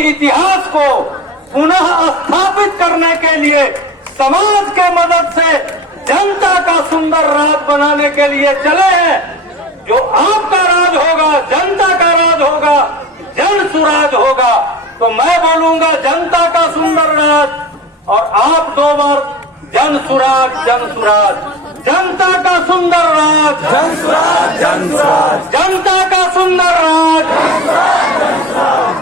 इतिहास को पुनः स्थापित करने के लिए समाज के मदद से जनता का सुंदर राज बनाने के लिए चले हैं। जो आपका राज होगा, जनता का राज होगा, जन सुराज होगा। तो मैं बोलूंगा जनता का सुंदर राज और आप दो बार जन सुराज, जन सुराज। जनता का सुंदर राज, जन सुराज, जन सुराज। जनता का सुंदर राज,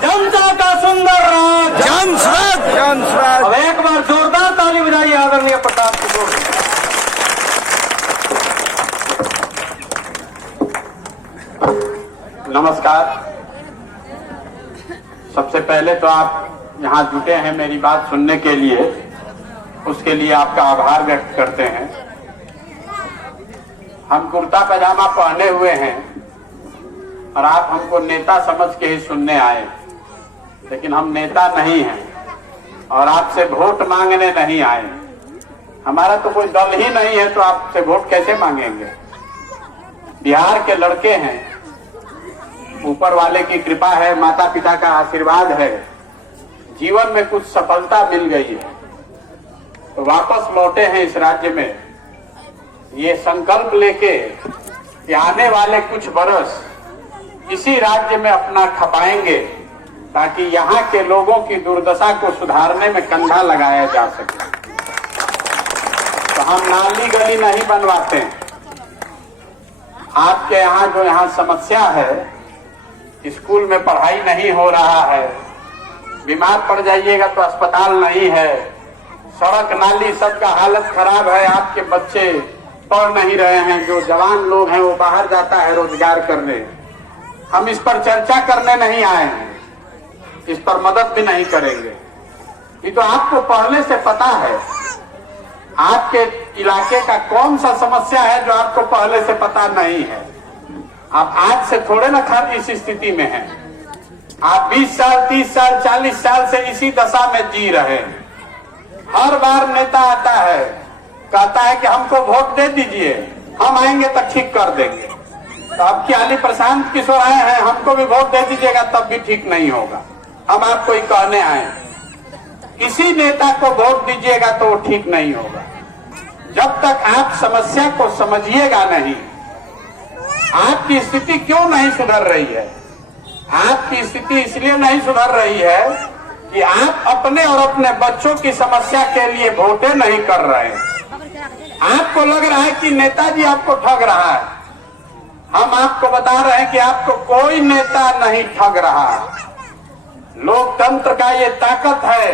जनता का सुंदर राज, जन सुराज, जन सुराज। अब एक बार जोरदार ताली बजाइए आदरणीय प्रताप किशोर। नमस्कार। सबसे पहले तो आप यहाँ जुटे हैं मेरी बात सुनने के लिए, उसके लिए आपका आभार व्यक्त करते हैं। हम कुर्ता पैजामा पहने हुए हैं और आप हमको नेता समझ के ही सुनने आए, लेकिन हम नेता नहीं हैं और आपसे वोट मांगने नहीं आए। हमारा तो कोई दल ही नहीं है, तो आपसे वोट कैसे मांगेंगे। बिहार के लड़के हैं, ऊपर वाले की कृपा है, माता पिता का आशीर्वाद है, जीवन में कुछ सफलता मिल गई है तो वापस लौटे हैं इस राज्य में, ये संकल्प लेके कि आने वाले कुछ बरस इसी राज्य में अपना खपाएंगे ताकि यहाँ के लोगों की दुर्दशा को सुधारने में कंधा लगाया जा सके। तो हम नाली गली नहीं बनवाते हैं। आपके यहाँ जो यहाँ समस्या है, स्कूल में पढ़ाई नहीं हो रहा है, बीमार पड़ जाइएगा तो अस्पताल नहीं है, सड़क नाली सबका हालत खराब है, आपके बच्चे पढ़ नहीं रहे हैं, जो जवान लोग हैं वो बाहर जाता है रोजगार करने। हम इस पर चर्चा करने नहीं आए हैं, इस पर मदद भी नहीं करेंगे। ये तो आपको पढ़ने से पता है आपके इलाके का कौन सा समस्या है जो आपको पहले से पता नहीं है। आप आज से थोड़े ना खर इस स्थिति में हैं। आप 20 साल, 30 साल, 40 साल से इसी दशा में जी रहे हैं। हर बार नेता आता है, कहता है कि हमको वोट दे दीजिए, हम आएंगे तो ठीक कर देंगे। तो अब की आली प्रशांत किशोर आए हैं, हमको भी वोट दे दीजिएगा तब भी ठीक नहीं होगा। हम आपको ही कहने आए, किसी नेता को वोट दीजिएगा तो वो ठीक नहीं होगा। जब तक आप समस्या को समझिएगा नहीं, आपकी स्थिति क्यों नहीं सुधर रही है। आपकी स्थिति इसलिए नहीं सुधर रही है कि आप अपने और अपने बच्चों की समस्या के लिए वोटें नहीं कर रहे हैं। आपको लग रहा है कि नेताजी आपको ठग रहा है। हम आपको बता रहे हैं कि आपको कोई नेता नहीं ठग रहा है। लोकतंत्र का ये ताकत है।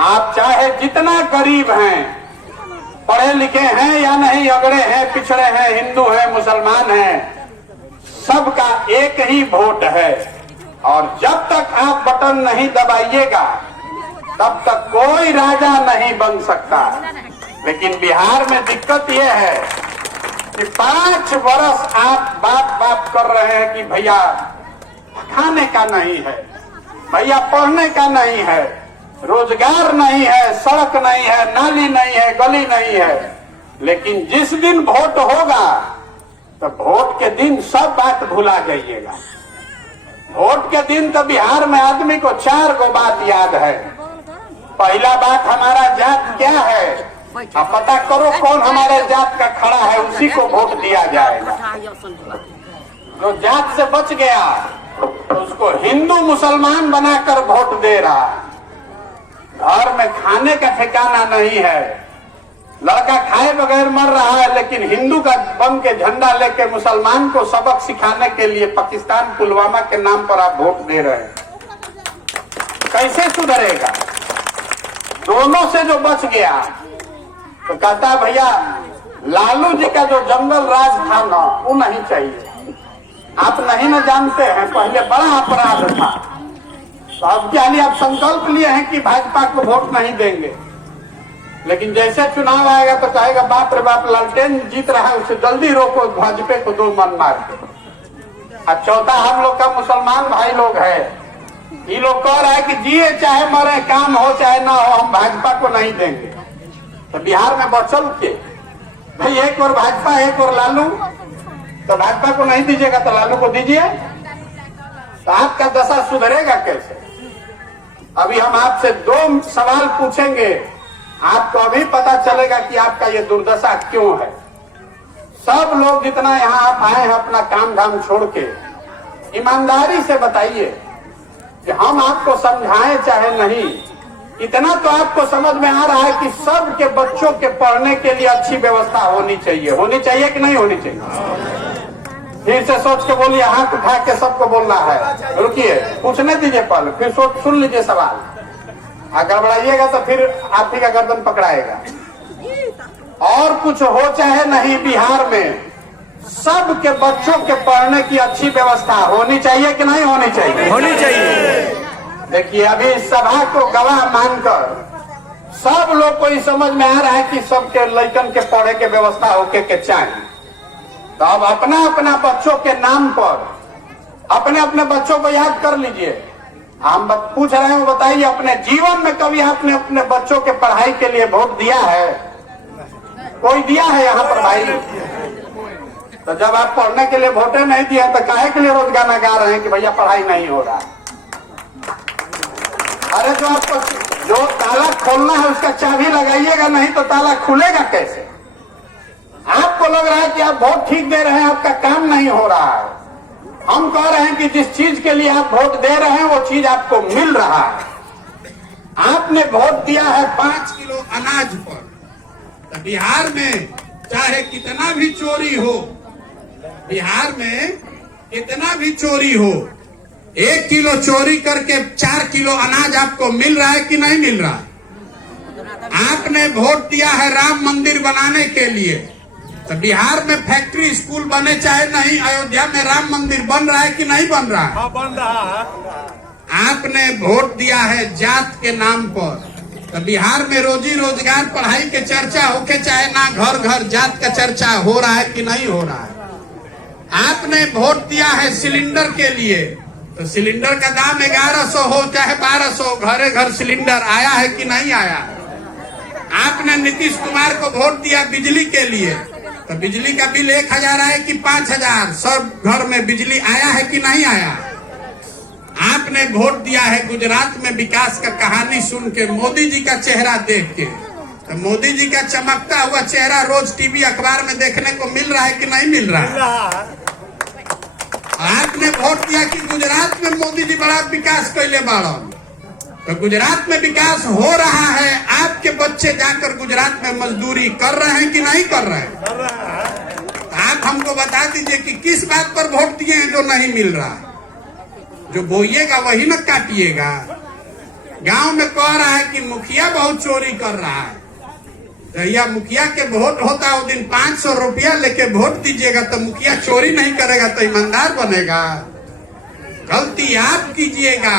आप चाहे जितना गरीब हैं, पढ़े लिखे हैं या नहीं, अगड़े हैं, पिछड़े हैं, हिंदू हैं, मुसलमान हैं, सबका एक ही वोट है। और जब तक आप बटन नहीं दबाइएगा तब तक कोई राजा नहीं बन सकता। लेकिन बिहार में दिक्कत यह है कि 5 वर्ष आप बात कर रहे हैं कि भैया खाने का नहीं है, भैया पढ़ने का नहीं है, रोजगार नहीं है, सड़क नहीं है, नाली नहीं है, गली नहीं है। लेकिन जिस दिन वोट होगा तो वोट के दिन सब बात भुला जाइएगा। वोट के दिन तो बिहार में आदमी को 4 गो बात याद है। पहला बात, हमारा जात क्या है, अब पता करो कौन हमारे जात का खड़ा है, उसी को वोट दिया जाएगा। जो जात से बच गया तो उसको हिंदू मुसलमान बनाकर वोट दे रहा है। घर में खाने का ठिकाना नहीं है, लड़का खाए बगैर मर रहा है, लेकिन हिंदू का बन के झंडा लेकर मुसलमान को सबक सिखाने के लिए पाकिस्तान पुलवामा के नाम पर आप वोट दे रहे हैं। कैसे सुधरेगा। दोनों से जो बच गया तो कहता है भैया लालू जी का जो जंगल राज था ना, वो नहीं चाहिए। आप नहीं ना जानते हैं, पहले बड़ा अपराध था। तो अब क्या लिए आप संकल्प लिए हैं कि भाजपा को वोट नहीं देंगे, लेकिन जैसे चुनाव आएगा तो कहेगा बाप रे बाप, लालटेन जीत रहा है, उसे जल्दी रोको, भाजपा को 2 मन मार के। अब चौथा हम लोग का मुसलमान भाई लोग है, ये लोग कह रहा है कि जिए चाहे मरे, काम हो चाहे ना हो, हम भाजपा को नहीं देंगे। तो बिहार में बचल के भाई एक और भाजपा एक और लालू, तो भाजपा को नहीं दीजिएगा तो लालू को दीजिए। तो आपका दशा सुधरेगा कैसे। अभी हम आपसे 2 सवाल पूछेंगे, आपको अभी पता चलेगा कि आपका ये दुर्दशा क्यों है। सब लोग जितना यहाँ आप आए हैं अपना काम धाम छोड़ के ईमानदारी से बताइए कि हम आपको समझाएं चाहे नहीं, इतना तो आपको समझ में आ रहा है कि सबके बच्चों के पढ़ने के लिए अच्छी व्यवस्था होनी चाहिए कि नहीं होनी चाहिए। फिर से सोच के बोलिए, हाथ उठा के सबको बोलना है। रुकिए, पूछने दीजिए पहले, फिर सोच सुन लीजिए सवाल। अगर बढ़ाइएगा तो फिर आप ही का गर्दन पकड़ाएगा। और कुछ हो चाहे नहीं, बिहार में सबके बच्चों के पढ़ने की अच्छी व्यवस्था होनी चाहिए कि नहीं होनी चाहिए? होनी चाहिए। देखिए, अभी इस सभा को गवाह मानकर सब लोग को समझ में आ रहा है कि सबके लड़कन के पढ़े के व्यवस्था होके के चाहिए। तो अब अपना अपना बच्चों के नाम पर अपने अपने बच्चों को याद कर लीजिए। हम पूछ रहे हैं, बताइए अपने जीवन में कभी आपने अपने बच्चों के पढ़ाई के लिए वोट दिया है? कोई दिया है यहाँ पर भाई? तो जब आप पढ़ने के लिए वोटे नहीं दिया तो काहे के लिए रोज गाना गा रहे हैं कि भैया पढ़ाई नहीं हो रहा? अरे जो आपको जो ताला खोलना है उसका चाबी लगाइएगा, नहीं तो ताला खुलेगा कैसे? आपको लग रहा है कि आप वोट ठीक दे रहे हैं, आपका काम नहीं हो रहा है। हम कह रहे हैं कि जिस चीज के लिए आप वोट दे रहे हैं वो चीज आपको मिल रहा है। आपने वोट दिया है 5 किलो अनाज पर, तो बिहार में चाहे कितना भी चोरी हो, बिहार में कितना भी चोरी हो, 1 किलो चोरी करके 4 किलो अनाज आपको मिल रहा है कि नहीं मिल रहा? आपने वोट दिया है राम मंदिर बनाने के लिए, तो बिहार में फैक्ट्री स्कूल बने चाहे नहीं, अयोध्या में राम मंदिर बन रहा है कि नहीं बन रहा है? बन रहा है। आपने वोट दिया है जात के नाम पर, तो बिहार में रोजी रोजगार पढ़ाई के चर्चा होके चाहे ना, घर घर जात का चर्चा हो रहा है कि नहीं हो रहा है? आपने वोट दिया है सिलेंडर के लिए, तो सिलेंडर का दाम 1100 हो चाहे 1200, घरे घर सिलेंडर आया है कि नहीं आया? आपने नीतीश कुमार को वोट दिया बिजली के लिए, तो बिजली का बिल 1000 आए कि 5000, सब घर में बिजली आया है कि नहीं आया? आपने वोट दिया है गुजरात में विकास का कहानी सुन के, मोदी जी का चेहरा देख के, तो मोदी जी का चमकता हुआ चेहरा रोज टीवी अखबार में देखने को मिल रहा है कि नहीं मिल रहा है? आपने वोट दिया कि गुजरात में मोदी जी बड़ा विकास कैले बाड़न, तो गुजरात में विकास हो रहा है। आपके बच्चे जाकर गुजरात में मजदूरी कर रहे हैं कि नहीं कर रहे हैं? आप हमको बता दीजिए कि किस बात पर वोट दिए हैं जो नहीं मिल रहा? जो बोइएगा वही न काटिएगा। गांव में कह रहा है कि मुखिया बहुत चोरी कर रहा है, तो या मुखिया के वोट होता है, वो दिन 500 रुपया लेके वोट दीजिएगा, तो मुखिया चोरी नहीं करेगा तो ईमानदार बनेगा। गलती आप कीजिएगा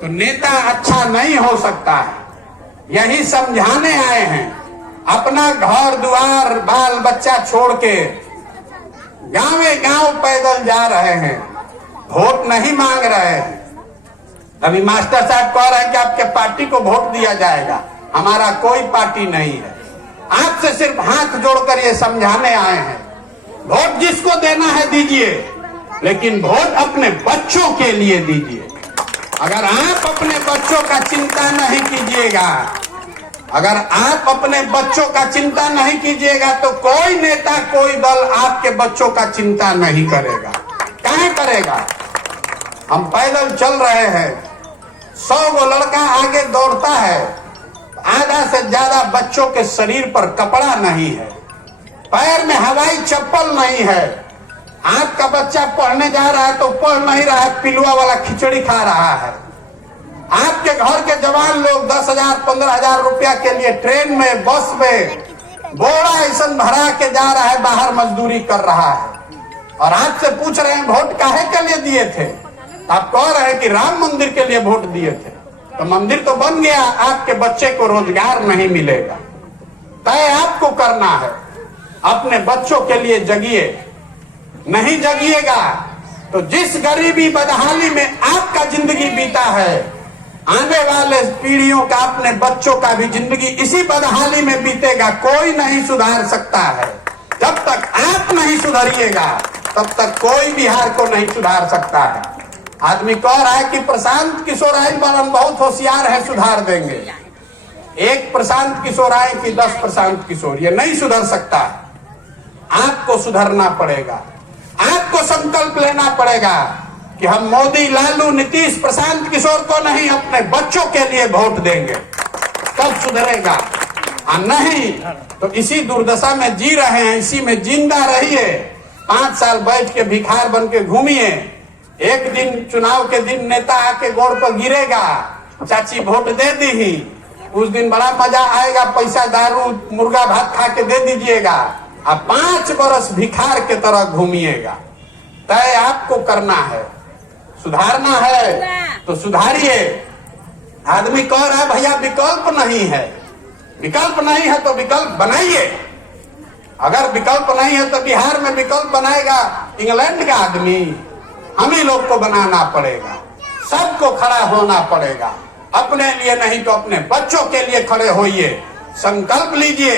तो नेता अच्छा नहीं हो सकता है। यही समझाने आए हैं। अपना घर द्वार बाल बच्चा छोड़ के गांवे गांव पैदल जा रहे हैं, वोट नहीं मांग रहे हैं। अभी मास्टर साहब कह रहे हैं कि आपके पार्टी को वोट दिया जाएगा, हमारा कोई पार्टी नहीं है। आपसे सिर्फ हाथ जोड़कर ये समझाने आए हैं, वोट जिसको देना है दीजिए, लेकिन वोट अपने बच्चों के लिए दीजिए। अगर आप अपने बच्चों का चिंता नहीं कीजिएगा, अगर आप अपने बच्चों का चिंता नहीं कीजिएगा, तो कोई नेता कोई दल आपके बच्चों का चिंता नहीं करेगा। काहे करेगा? हम पैदल चल रहे हैं, 100 गो लड़का आगे दौड़ता है, आधा से ज्यादा बच्चों के शरीर पर कपड़ा नहीं है, पैर में हवाई चप्पल नहीं है। आपका बच्चा पढ़ने जा रहा है तो पढ़ नहीं रहा है, पिलुआ वाला खिचड़ी खा रहा है। आपके घर के जवान लोग 10,000 15,000 रुपया के लिए ट्रेन में बस में बोरा ऐसा भरा के जा रहा है, बाहर मजदूरी कर रहा है, और आपसे पूछ रहे हैं वोट काहे के लिए दिए थे? आप कह रहे हैं कि राम मंदिर के लिए वोट दिए थे, तो मंदिर तो बन गया, आपके बच्चे को रोजगार नहीं मिलेगा। तय आपको करना है, अपने बच्चों के लिए जगिए। नहीं जगिएगा तो जिस गरीबी बदहाली में आपका जिंदगी बीता है, आने वाले पीढ़ियों का, अपने बच्चों का भी जिंदगी इसी बदहाली में बीतेगा। कोई नहीं सुधार सकता है। जब तक आप नहीं सुधरिएगा तब तक कोई बिहार को नहीं सुधार सकता है। आदमी कह रहा है कि प्रशांत किशोर आइन बालन बहुत होशियार है, सुधार देंगे। एक प्रशांत किशोर आए कि 10 प्रशांत किशोर, ये नहीं सुधर सकता। आपको सुधरना पड़ेगा, आपको संकल्प लेना पड़ेगा कि हम मोदी, लालू, नीतीश, प्रशांत किशोर को नहीं, अपने बच्चों के लिए वोट देंगे, तब सुधरेगा। और नहीं तो इसी दुर्दशा में जी रहे हैं, इसी में जिंदा रहिए। 5 साल बैठ के भिखार बन के घूमिए। एक दिन चुनाव के दिन नेता आके गोड़ पर गिरेगा, चाची वोट दे दी, उस दिन बड़ा मजा आएगा, पैसा दारू मुर्गा भात खा के दे दीजिएगा। अब 5 बरस भिखार के तरह घूमिएगा। तय आपको करना है, सुधारना है तो सुधारिए। आदमी कह रहा है भैया विकल्प नहीं है, विकल्प नहीं है तो विकल्प बनाइए। अगर विकल्प नहीं है तो बिहार में विकल्प बनाएगा इंग्लैंड का आदमी, हम ही लोग को बनाना पड़ेगा। सबको खड़ा होना पड़ेगा, अपने लिए नहीं तो अपने बच्चों के लिए खड़े होइए। संकल्प लीजिए,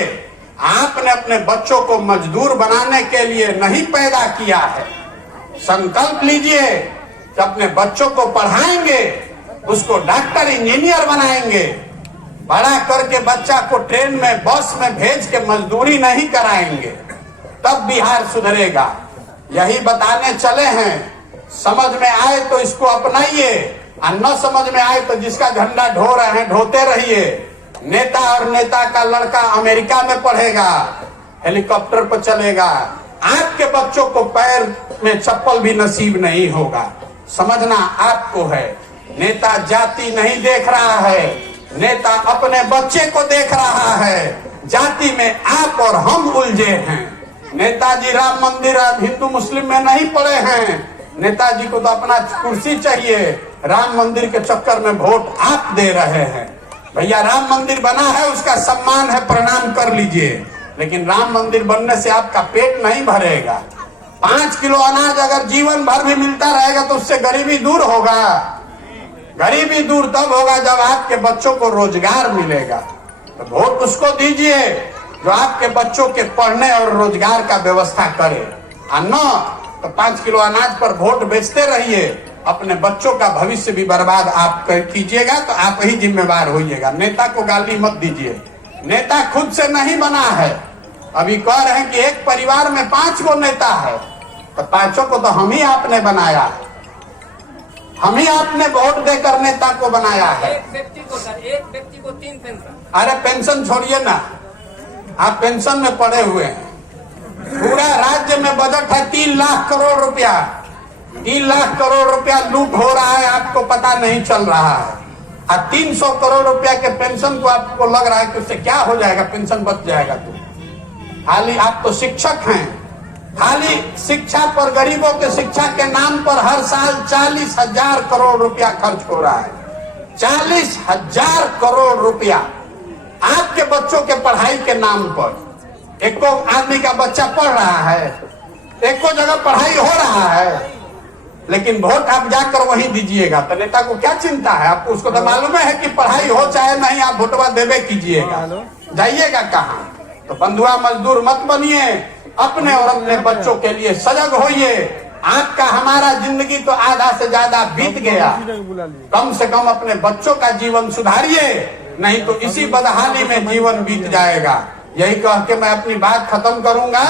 आपने अपने बच्चों को मजदूर बनाने के लिए नहीं पैदा किया है। संकल्प लीजिए कि अपने बच्चों को पढ़ाएंगे, उसको डॉक्टर, इंजीनियर बनाएंगे। बड़ा करके बच्चा को ट्रेन में, बस में भेज के मजदूरी नहीं कराएंगे, तब बिहार सुधरेगा। यही बताने चले हैं। समझ में आए तो इसको अपनाइए, और न समझ में आए तो जिसका झंडा ढो रहे हैं ढोते रहिए। नेता और नेता का लड़का अमेरिका में पढ़ेगा, हेलीकॉप्टर पर चलेगा, आपके बच्चों को पैर में चप्पल भी नसीब नहीं होगा। समझना आपको है। नेता जाति नहीं देख रहा है, नेता अपने बच्चे को देख रहा है। जाति में आप और हम उलझे हैं। नेताजी राम मंदिर हिंदू मुस्लिम में नहीं पड़े हैं। नेताजी को तो अपना कुर्सी चाहिए, राम मंदिर के चक्कर में वोट आप दे रहे हैं। भैया राम मंदिर बना है, उसका सम्मान है, प्रणाम कर लीजिए, लेकिन राम मंदिर बनने से आपका पेट नहीं भरेगा। 5 किलो अनाज अगर जीवन भर भी मिलता रहेगा तो उससे गरीबी दूर होगा। गरीबी दूर तब होगा जब आपके बच्चों को रोजगार मिलेगा। तो वोट उसको दीजिए जो आपके बच्चों के पढ़ने और रोजगार का व्यवस्था करे, और न तो 5 किलो अनाज पर वोट बेचते रहिए। अपने बच्चों का भविष्य भी बर्बाद आप कीजिएगा तो आप ही जिम्मेवार होइएगा। नेता को गाली मत दीजिए, नेता खुद से नहीं बना है। अभी कह रहे हैं कि एक परिवार में 5 गो नेता है, तो 5 को तो हम ही आपने बनाया है, हम ही आपने वोट देकर नेता को बनाया है। एक व्यक्ति को सर, एक व्यक्ति को 3 पेंशन। अरे पेंशन छोड़िए ना, आप पेंशन में पड़े हुए हैं। पूरा राज्य में बजट है 3 लाख करोड़ रुपया। 3 लाख करोड़ रुपया लूट हो रहा है, आपको पता नहीं चल रहा है। और 300 करोड़ रुपया के पेंशन को आपको लग रहा है कि उससे क्या हो जाएगा, पेंशन बच जाएगा। तो खाली आप तो शिक्षक हैं, खाली शिक्षा पर, गरीबों के शिक्षा के नाम पर हर साल 40,000 करोड़ रुपया खर्च हो रहा है। 40,000 करोड़ रुपया आपके बच्चों के पढ़ाई के नाम पर। एको आदमी का बच्चा पढ़ रहा है, एको जगह पढ़ाई हो रहा है, लेकिन वोट आप जाकर वहीं दीजिएगा तो नेता को क्या चिंता है? आपको उसको तो मालूम है कि पढ़ाई हो चाहे नहीं, आप वोटवा देवे कीजिएगा, जाइएगा कहाँ? तो बंधुआ मजदूर मत बनिए, अपने और अपने बच्चों के लिए सजग होइए। आपका हमारा जिंदगी तो आधा से ज्यादा बीत गया, कम से कम अपने बच्चों का जीवन सुधारिए, नहीं तो इसी बदहाली में जीवन बीत जाएगा। यही कह के मैं अपनी बात खत्म करूंगा।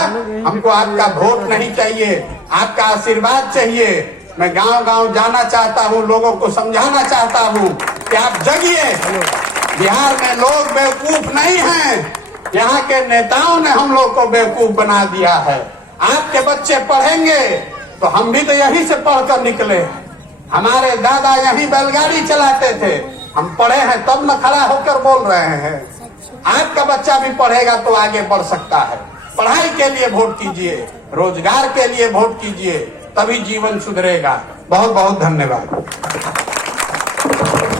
हमको आपका वोट नहीं चाहिए, आपका आशीर्वाद चाहिए। मैं गांव गांव जाना चाहता हूं, लोगों को समझाना चाहता हूं कि आप जगिए। बिहार में लोग बेवकूफ नहीं हैं, यहाँ के नेताओं ने हम लोग को बेवकूफ बना दिया है। आपके बच्चे पढ़ेंगे तो हम भी तो यहीं से पढ़कर निकले। हमारे दादा यहीं बैलगाड़ी चलाते थे, हम पढ़े हैं तब न खड़ा होकर बोल रहे हैं। आपका बच्चा भी पढ़ेगा तो आगे बढ़ सकता है। पढ़ाई के लिए वोट कीजिए, रोजगार के लिए वोट कीजिए, तभी जीवन सुधरेगा। बहुत बहुत धन्यवाद।